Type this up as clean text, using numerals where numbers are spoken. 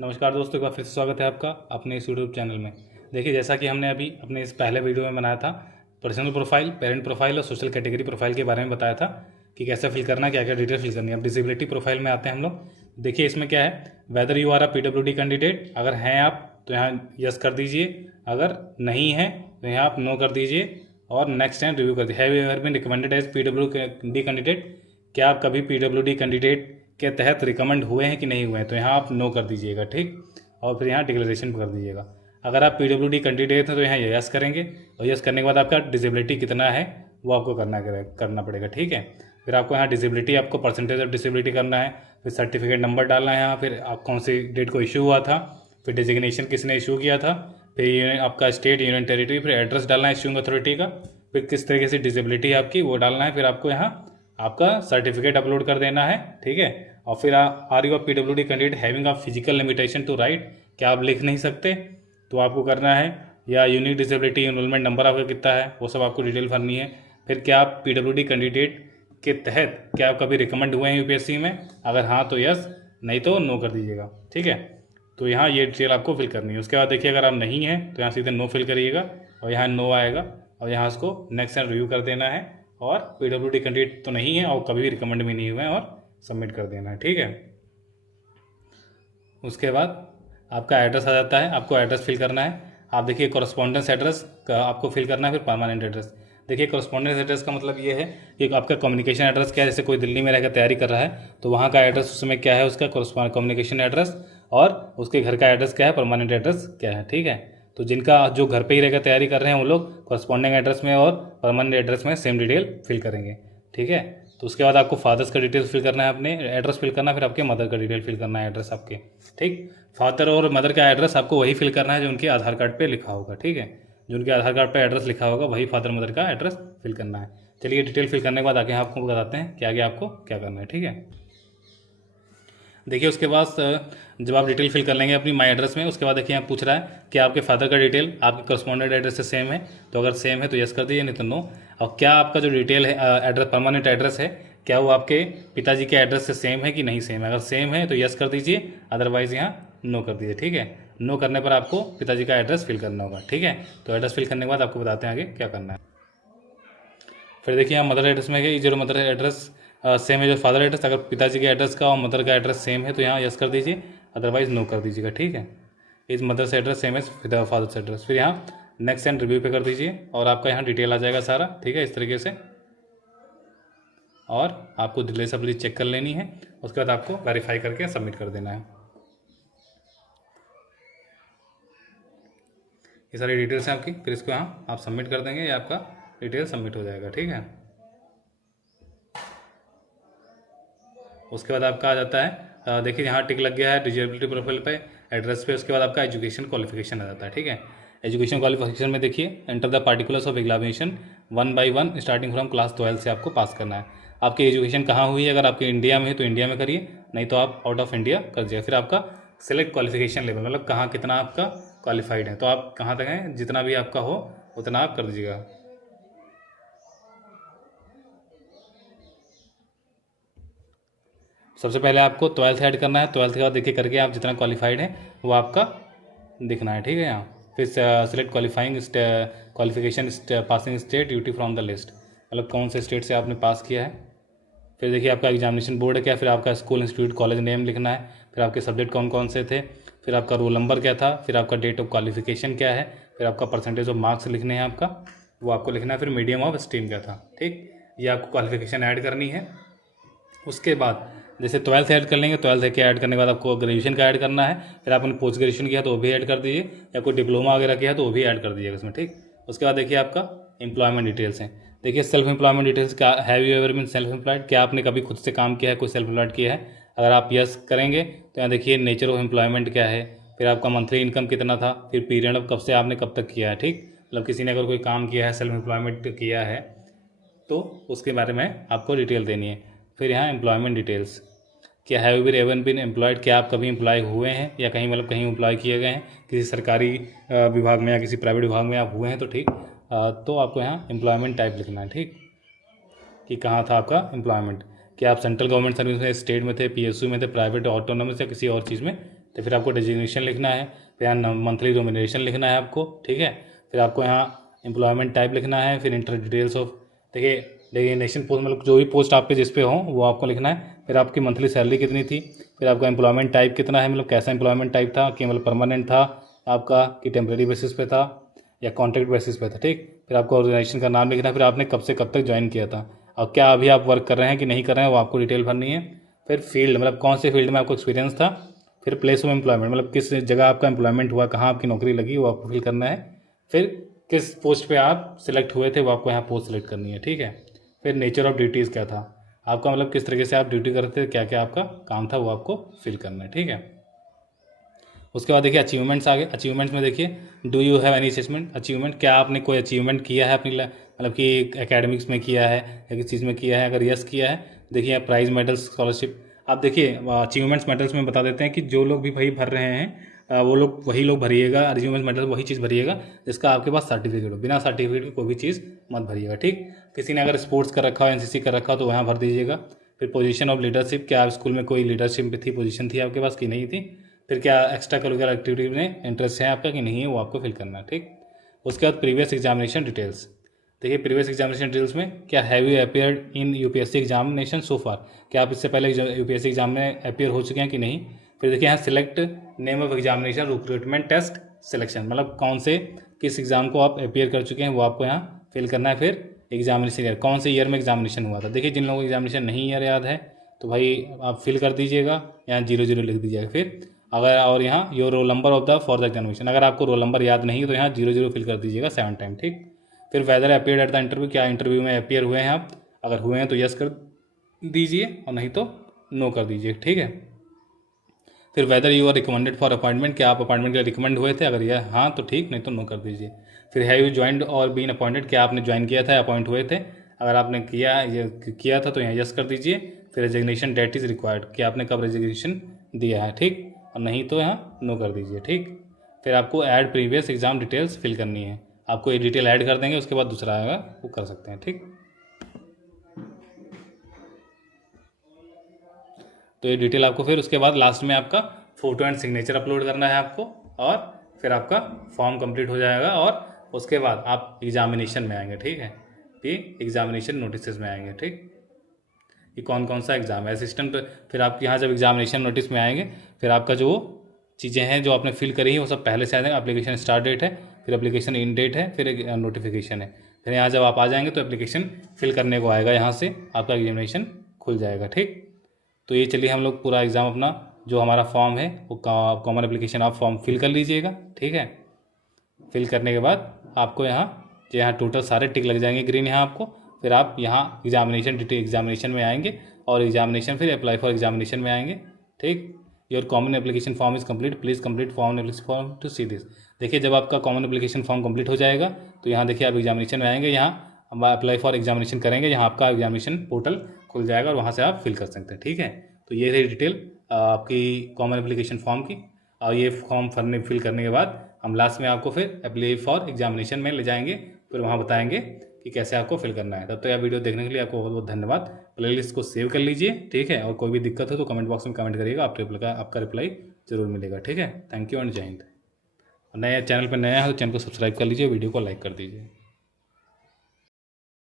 नमस्कार दोस्तों, एक बार फिर से स्वागत है आपका अपने इस यूट्यूब चैनल में। देखिए, जैसा कि हमने अभी अपने इस पहले वीडियो में बनाया था, पर्सनल प्रोफाइल, पेरेंट प्रोफाइल और सोशल कैटेगरी प्रोफाइल के बारे में बताया था कि कैसे फिल करना है, क्या क्या डिटेल फिल करनी है। अब डिसेबिलिटी प्रोफाइल में आते हैं हम लोग। देखिए, इसमें क्या है, whether you are a PWD candidate, अगर हैं आप तो यहाँ यस कर दीजिए, अगर नहीं है तो यहाँ आप नो कर दीजिए और नेक्स्ट टाइम रिव्यू कर दीजिए। Have you ever been recommended as PWD candidate, क्या आप कभी PWD कैंडिडेट के तहत रिकमेंड हुए हैं कि नहीं हुए हैं, तो यहाँ आप नो कर दीजिएगा, ठीक। और फिर यहाँ डिक्लेरेशन कर दीजिएगा। अगर आप PWD कैंडिडेट हैं तो यहाँ यस करेंगे और यस करने के बाद आपका डिसेबिलिटी कितना है वो आपको करना पड़ेगा, ठीक है। फिर आपको यहाँ डिसेबिलिटी, आपको परसेंटेज ऑफ डिसेबिलिटी करना है, फिर सर्टिफिकेट नंबर डालना है यहाँ, फिर आप कौन सी डेट को इशू हुआ था, फिर डिजिग्नेशन किसने इशू किया था, फिर आपका स्टेट, यूनियन टेरिटरी, फिर एड्रेस डालना है इशूइंग अथॉरिटी का, फिर किस तरीके से डिसेबिलिटी आपकी वो डालना है, फिर आपको यहाँ आपका सर्टिफिकेट अपलोड कर देना है, ठीक है। और फिर are you PWD candidate having a physical limitation to write, क्या आप लिख नहीं सकते, तो आपको करना है, या यूनिक डिसेबिलिटी एनरोलमेंट नंबर आपका कितना है, वो सब आपको डिटेल भरनी है। फिर क्या आप PWD कैंडिडेट के तहत क्या आप कभी रिकमेंड हुए हैं UPSC में, अगर हाँ तो यस, नहीं तो नो कर दीजिएगा, ठीक है। तो यहाँ ये डिटेल आपको फिल करनी है। उसके बाद देखिए, अगर आप नहीं हैं तो यहाँ सीधे नो फिल करिएगा और यहाँ नो आएगा और यहाँ उसको नेक्स्ट टाइम रिव्यू कर देना है, और PWD कैंडिडेट तो नहीं है और कभी भी रिकमेंड भी नहीं हुए हैं और सबमिट कर देना है, ठीक है। उसके बाद आपका एड्रेस आ जाता है, आपको एड्रेस फिल करना है। आप देखिए, कॉरस्पॉन्डेंस एड्रेस का आपको फिल करना है, फिर परमानेंट एड्रेस। देखिए, कॉरस्पॉन्डेंस एड्रेस का मतलब ये है कि आपका कम्युनिकेशन एड्रेस क्या है। जैसे कोई दिल्ली में रहकर तैयारी कर रहा है तो वहाँ का एड्रेस उस समय क्या है, उसका कम्युनिकेशन एड्रेस, और उसके घर का एड्रेस क्या है, परमानेंट एड्रेस क्या है, ठीक है। तो जिनका जो घर पे ही रहकर तैयारी कर रहे हैं वो लोग कॉरस्पॉन्डिंग एड्रेस में और परमानेंट एड्रेस में सेम डिटेल फिल करेंगे, ठीक है। तो उसके बाद आपको फादर्स का डिटेल्स फिल करना है, अपने एड्रेस फिल करना है, फिर आपके मदर का डिटेल फिल करना है, एड्रेस आपके, ठीक। फादर और मदर का एड्रेस आपको वही फिल करना है जो उनके आधार कार्ड पे लिखा होगा, ठीक है। जो उनके आधार कार्ड पे एड्रेस लिखा होगा वही फादर मदर का एड्रेस फिल करना है। चलिए, डिटेल फिल करने के बाद आगे आपको बताते हैं कि आगे आपको क्या करना है, ठीक है। देखिए, उसके बाद जब आप डिटेल फिल कर लेंगे अपनी माई एड्रेस में, उसके बाद देखिए यहाँ पूछ रहा है कि आपके फादर का डिटेल आपके करस्पॉन्डेंट एड्रेस से सेम है, तो अगर सेम है तो यस कर दीजिए, नहीं तो नो। और क्या आपका जो डिटेल है, एड्रेस, परमानेंट एड्रेस है, क्या वो आपके पिताजी के एड्रेस से सेम है कि नहीं सेम है। अगर सेम है तो यस कर दीजिए, अदरवाइज़ यहाँ नो कर दीजिए, ठीक है। नो करने पर आपको पिताजी का एड्रेस फिल करना होगा, ठीक है। तो एड्रेस फिल करने के बाद आपको बताते हैं आगे क्या करना है। फिर देखिए, यहाँ मदर एड्रेस में जो मदर एड्रेस सेम है जो फादर एड्रेस, अगर पिताजी के एड्रेस का और मदर का एड्रेस सेम है तो यहाँ यस कर दीजिए, अदरवाइज़ नो कर दीजिएगा, ठीक है। इस मदर्स एड्रेस सेम है फादर्स एड्रेस, फिर यहाँ नेक्स्ट एंड रिव्यू पे कर दीजिए और आपका यहाँ डिटेल आ जाएगा सारा, ठीक है, इस तरीके से। और आपको डिटेल सब चेक कर लेनी है, उसके बाद आपको वेरीफाई करके सबमिट कर देना है। ये सारी डिटेल्स हैं आपकी, फिर इसको यहाँ आप सबमिट कर देंगे, या आपका डिटेल सबमिट हो जाएगा, ठीक है। उसके बाद आपका आ जाता है, देखिए यहाँ टिक लग गया है डिसेबिलिटी प्रोफाइल पे, एड्रेस पे। उसके बाद आपका एजुकेशन क्वालिफिकेशन आ जाता है, ठीक है। एजुकेशन क्वालिफिकेशन में देखिए, enter the particulars of examination 1 by 1 starting from class 12 से आपको पास करना है। आपकी एजुकेशन कहाँ हुई है, अगर आपके इंडिया में है तो इंडिया में करिए, नहीं तो आप आउट ऑफ इंडिया कर दीजिए। फिर आपका सेलेक्ट क्वालिफिकेशन लेवल, मतलब कहाँ कितना आपका क्वालिफाइड है, तो आप कहाँ तक हैं, जितना भी आपका हो उतना आप कर दीजिएगा। सबसे पहले आपको 12th ऐड करना है, 12th के बाद देखिए करके आप जितना क्वालिफाइड है वो आपका दिखना है, ठीक है। यहाँ फिर select qualification passing state duty from the list, मतलब कौन से स्टेट से आपने पास किया है। फिर देखिए आपका एग्जामिनेशन बोर्ड है क्या, फिर आपका स्कूल, इंस्टीट्यूट, कॉलेज नेम लिखना है, फिर आपके सब्जेक्ट कौन कौन से थे, फिर आपका रोल नंबर क्या था, फिर आपका डेट ऑफ क्वालिफिकेशन क्या है, फिर आपका परसेंटेज ऑफ मार्क्स लिखने हैं आपका, वो आपको लिखना है, फिर मीडियम ऑफ स्ट्रीम क्या था, ठीक। ये आपको क्वालिफिकेशन ऐड करनी है। उसके बाद जैसे 12th ऐड कर लेंगे, 12th के ऐड करने के बाद आपको ग्रेजुएशन का ऐड करना है, फिर आपने पोस्ट ग्रेजुएशन किया तो वो भी ऐड कर दीजिए, या कोई डिप्लोमा वगैरह किया तो वो भी ऐड कर दीजिएगा इसमें, ठीक। उसके बाद देखिए आपका एम्प्लॉयमेंट डिटेल्स हैं। देखिए, सेल्फ एम्प्लॉयमेंट डिटेल्स का, have you ever been self employed, क्या आपने कभी खुद से काम किया है, कोई सेल्फ एम्प्लॉयड किया है। अगर आप यस करेंगे तो यहाँ देखिए नेचर ऑफ एम्प्लॉयमेंट क्या है, फिर आपका मंथली इनकम कितना था, फिर पीरियड ऑफ कब से आपने कब तक किया है, ठीक। मतलब किसी ने अगर कोई काम किया है, सेल्फ एम्प्लॉयमेंट किया है तो उसके बारे में आपको डिटेल देनी है। फिर यहाँ एम्प्लॉयमेंट डिटेल्स, क्या have you ever been employed, क्या आप कभी एम्प्लॉय हुए हैं या कहीं, मतलब कहीं एम्प्लॉय किए गए हैं किसी सरकारी विभाग में या किसी प्राइवेट विभाग में आप हुए हैं तो ठीक। तो आपको यहाँ एम्प्लॉयमेंट टाइप लिखना है, ठीक, कि कहाँ था आपका एम्प्लॉयमेंट, क्या आप सेंट्रल गवर्नमेंट सर्विस में, स्टेट में थे, PSU में थे, प्राइवेट ऑटोनोमस या किसी और चीज़ में या फिर आपको डेजिग्नेशन लिखना है, फिर यहाँ मंथली रिम्यूनरेशन लिखना है आपको, ठीक है। फिर आपको यहाँ एम्प्लॉयमेंट टाइप लिखना है, फिर इंटर डिटेल्स ऑफ, देखिए डेजिग्नेशन पोस्ट मतलब जो भी पोस्ट आप पे जिस पे हो वो आपको लिखना है। फिर आपकी मंथली सैलरी कितनी थी, फिर आपका एम्प्लॉयमेंट टाइप कितना है, मतलब कैसा एम्प्लॉयमेंट टाइप था कि मतलब परमानेंट था आपका कि टेम्प्रेरी बेसिस पे था या कॉन्ट्रैक्ट बेसिस पे था, ठीक। फिर आपको ऑर्गेनाइजेशन का नाम लिखना है, फिर आपने कब से कब तक ज्वाइन किया था और क्या अभी आप वर्क कर रहे हैं कि नहीं कर रहे हैं वो आपको डिटेल भरनी है। फिर फील्ड मतलब कौन से फील्ड में आपको एक्सपीरियंस था। फिर प्लेस ऑफ एम्प्लॉयमेंट मतलब किस जगह आपका एम्प्लॉयमेंट हुआ, कहाँ आपकी नौकरी लगी वो आपको फिल करना है। फिर किस पोस्ट पे आप सिलेक्ट हुए थे वो आपको यहाँ पोस्ट सिलेक्ट करनी है, ठीक है। फिर नेचर ऑफ ड्यूटीज़ क्या था आपका, मतलब किस तरीके से आप ड्यूटी करते थे, क्या क्या आपका काम था वो आपको फिल करना है, ठीक है। उसके बाद देखिए अचीवमेंट्स आ गए। अचीवमेंट्स में देखिए do you have any achievement, achievement क्या आपने कोई अचीवमेंट किया है अपनी मतलब कि एकेडमिक्स में किया है या किसी चीज़ में किया है। अगर यस किया है देखिए प्राइज मेडल्स स्कॉलरशिप। आप देखिए अचीवमेंट्स मेडल्स में बता देते हैं कि जो लोग भी भाई भर रहे हैं वो लोग वही लोग भरिएगा, अचीवमेंट मेडल वही चीज़ भरिएगा जिसका आपके पास सर्टिफिकेट हो, बिना सर्टिफिकेट की कोई भी चीज़ मत भरिएगा, ठीक। किसी ने अगर स्पोर्ट्स कर रखा हो, एनसीसी कर रखा हो तो वहाँ भर दीजिएगा। फिर पोजीशन ऑफ लीडरशिप, क्या आप स्कूल में कोई लीडरशिप थी, पोजीशन थी आपके पास कि नहीं थी। फिर क्या एक्स्ट्रा करिकुलर एक्टिविटी में इंटरेस्ट है आपका कि नहीं है वो आपको फिल करना है, ठीक। उसके बाद प्रीवियस एग्जामिनेशन डिटेल्स, देखिए प्रीवियस एग्जामिनेशन डिटेल्स में क्या have you appeared in UPSC examination so far, क्या आप इससे पहले यूपीएससी एग्जाम में अपियर हो चुके हैं कि नहीं। फिर देखिए यहाँ select name of examination recruitment test selection, मतलब कौन से किस एग्ज़ाम को आप अपियर कर चुके हैं वो आपको यहाँ फिल करना है। फिर एग्जामिनेशन ईयर, कौन से ईयर में एग्जामिनेशन हुआ था। देखिए जिन लोगों को एग्जामिनेशन नहीं ईयर याद है तो भाई आप फिल कर दीजिएगा, यहाँ 00 लिख दीजिएगा। फिर अगर और यहाँ your roll number of the for the examination, अगर आपको रोल नंबर याद नहीं है तो यहाँ 00 फिल कर दीजिएगा 7 टाइम, ठीक। फिर whether appear at the interview, क्या इंटरव्यू में अपियर हुए हैं आप, अगर हुए हैं तो यस कर दीजिए और नहीं तो नो कर दीजिए, ठीक है। फिर whether you are recommended for appointment, क्या आप अपॉइंटमेंट के लिए रिकमेंड हुए थे, अगर यह हाँ तो ठीक, नहीं तो नो कर दीजिए। फिर हैव यू ज्वाइंड और बीन अपॉइंटेड, क्या आपने ज्वाइन किया था, अपॉइंट हुए थे, अगर आपने किया था तो यहाँ यस कर दीजिए। फिर रेजिग्नेशन डेट इज़ रिक्वायर्ड, क्या आपने कब रेजिग्नेशन दिया है, ठीक, और नहीं तो यहाँ नो कर दीजिए, ठीक। फिर आपको add previous exam details fill करनी है, आपको ये डिटेल ऐड कर देंगे, उसके बाद दूसरा आएगा वो कर सकते हैं, ठीक। तो ये डिटेल आपको फिर उसके बाद लास्ट में आपका फ़ोटो एंड सिग्नेचर अपलोड करना है आपको, और फिर आपका फॉर्म कंप्लीट हो जाएगा और उसके बाद आप एग्जामिनेशन में आएंगे, ठीक है। ये एग्जामिनेशन नोटिस में आएंगे, ठीक। ये कौन कौन सा एग्ज़ाम है असिस्टेंट। फिर आप यहाँ जब एग्जामिनेशन नोटिस में आएंगे फिर आपका जो चीज़ें हैं जो आपने फिल करी है वो सब पहले से आ जाएंगे। एप्लीकेशन स्टार्ट डेट है, फिर एप्लीकेशन इन डेट है, फिर एक नोटिफिकेशन है। फिर यहाँ जब आप आ जाएंगे तो एप्लीकेशन फिल करने को आएगा, यहाँ से आपका एग्जामिनेशन खुल जाएगा, ठीक। तो ये चलिए हम लोग पूरा एग्ज़ाम अपना जो हमारा फॉर्म है वो कॉमन एप्लीकेशन आप फॉर्म फिल कर लीजिएगा, ठीक है। फिल करने के बाद आपको यहाँ टोटल सारे टिक लग जाएंगे ग्रीन यहाँ आपको। फिर आप यहाँ एग्जामिनेशन में आएंगे और एग्जामिनेशन फिर अप्लाई फॉर एग्जामिनेशन में आएंगे, ठीक। Your common application form is complete, please complete common application form to see this. देखिए जब आपका कॉमन एप्लीकेशन फॉर्म कंप्लीट हो जाएगा तो यहाँ देखिए आप एग्जामिनेशन में आएंगे, यहाँ हम अप्लाई फॉर एग्जामिनेशन करेंगे, यहाँ आपका एग्जामिनेशन पोर्टल खुल जाएगा और वहाँ से आप फिल कर सकते हैं, ठीक है। तो ये रही डिटेल आपकी कॉमन एप्लीकेशन फॉर्म की। और ये फॉर्म फिल करने के बाद हम लास्ट में आपको फिर अप्लाई फॉर एग्जामिनेशन में ले जाएंगे, फिर वहाँ बताएंगे कि कैसे आपको फिल करना है। तब तो यह वीडियो देखने के लिए आपको बहुत बहुत धन्यवाद। प्लेलिस्ट को सेव कर लीजिए, ठीक है। और कोई भी दिक्कत हो तो कमेंट बॉक्स में कमेंट करिएगा, आपका रिप्लाई जरूर मिलेगा, ठीक है। थैंक यू एंड जय हिंद। नया चैनल पर नया है तो चैनल को सब्सक्राइब कर लीजिए, वीडियो को लाइक कर दीजिए।